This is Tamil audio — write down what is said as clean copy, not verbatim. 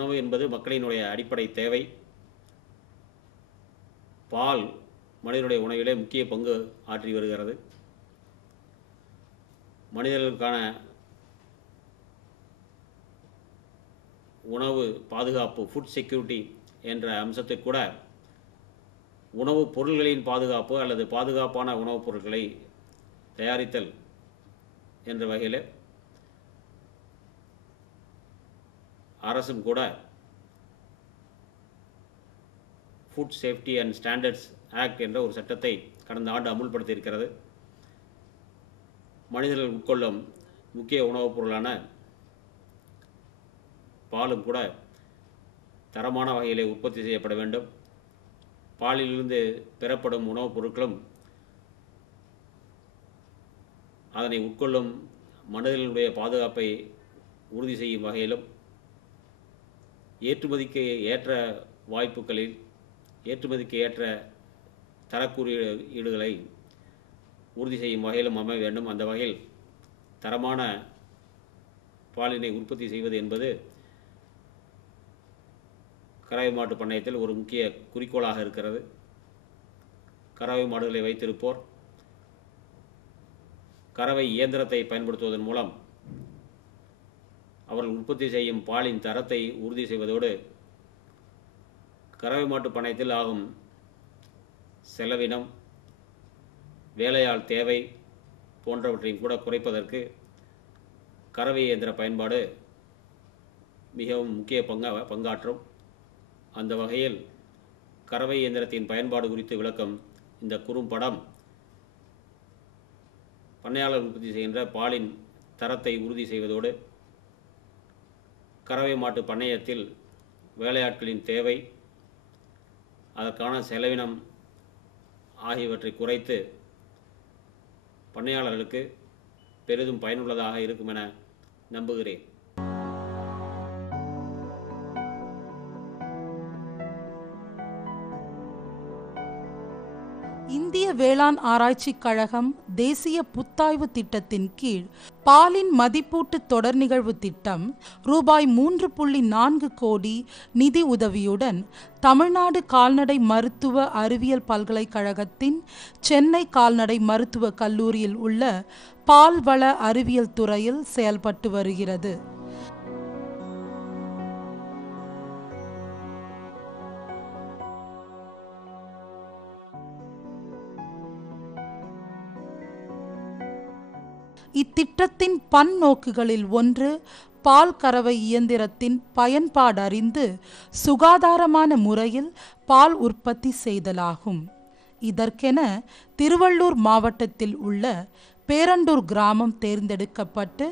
உணவு என்பது மக்களினுடைய அடிப்படை தேவை. பால் மனிதனுடைய உணவிலே முக்கிய பங்கு ஆற்றி வருகிறது. மனிதர்களுக்கான உணவு பாதுகாப்பு, ஃபுட் செக்யூரிட்டி என்ற அம்சத்தை கூட உணவுப் பொருள்களின் பாதுகாப்பு அல்லது பாதுகாப்பான உணவுப் பொருட்களை தயாரித்தல் என்ற வகையில் அரசும் கூட food safety and standards act என்ற ஒரு சட்டத்தை கடந்த ஆண்டு அமுல்படுத்தியிருக்கிறது. மனிதர்கள் உட்கொள்ளும் முக்கிய உணவுப் பொருளான பாலும் கூட தரமான வகையிலே உற்பத்தி செய்யப்பட வேண்டும். பாலிலிருந்து பெறப்படும் உணவுப் பொருட்களும் அதனை உட்கொள்ளும் மனிதர்களுடைய பாதுகாப்பை உறுதி செய்யும் வகையிலும் ஏற்றுமதிக்கு ஏற்ற வாய்ப்புகளில் ஏற்றுமதிக்கு ஏற்ற தரக்குறியீடுகளை உறுதி செய்யும் வகையிலும் அமைய வேண்டும். அந்த வகையில் தரமான பாலினை உற்பத்தி செய்வது என்பது கறவை மாட்டு பண்ணையத்தில் ஒரு முக்கிய குறிக்கோளாக இருக்கிறது. கறவை மாடுகளை வைத்திருப்போர் கறவை இயந்திரத்தை பயன்படுத்துவதன் மூலம் அவர்கள் உற்பத்தி செய்யும் பாலின் தரத்தை உறுதி செய்வதோடு கறவை மாட்டு பண்ணையத்தில் ஆகும் செலவினம், வேலையாள் தேவை போன்றவற்றையும் கூட குறைப்பதற்கு கறவை இயந்திர பயன்பாடு மிகவும் முக்கிய பங்காற்றும். அந்த வகையில் கறவை இயந்திரத்தின் பயன்பாடு குறித்து விளக்கம் இந்த குறும்படம் பண்ணையாளர் உற்பத்தி செய்கின்ற பாலின் தரத்தை உறுதி செய்வதோடு கறவை மாட்டு பண்ணையத்தில் வேலையாட்களின் தேவை, அதற்கான செலவினம் ஆகியவற்றை குறைத்து பண்ணையாளர்களுக்கு பெரிதும் பயனுள்ளதாக இருக்கும் என நம்புகிறேன். இந்திய வேளாண் ஆராய்ச்சிக் கழகம் தேசிய புத்தாய்வு திட்டத்தின் கீழ் பாலின் மதிப்பூட்டு தொடர் நிகழ்வு திட்டம் ரூபாய் 3.4 கோடி நிதி உதவியுடன் தமிழ்நாடு கால்நடை மருத்துவ அறிவியல் பல்கலைக்கழகத்தின் சென்னை கால்நடை மருத்துவக் கல்லூரியில் உள்ள பால்வள அறிவியல் துறையில் செயல்பட்டு வருகிறது. இத்திட்டத்தின் பன்னோக்குகளில் ஒன்று பால் கறவை இயந்திரத்தின் பயன்பாடறிந்து சுகாதாரமான முறையில் பால் உற்பத்தி செய்தலாகும். இதற்கென திருவள்ளூர் மாவட்டத்தில் உள்ள பேரண்டூர் கிராமம் தேர்ந்தெடுக்கப்பட்டு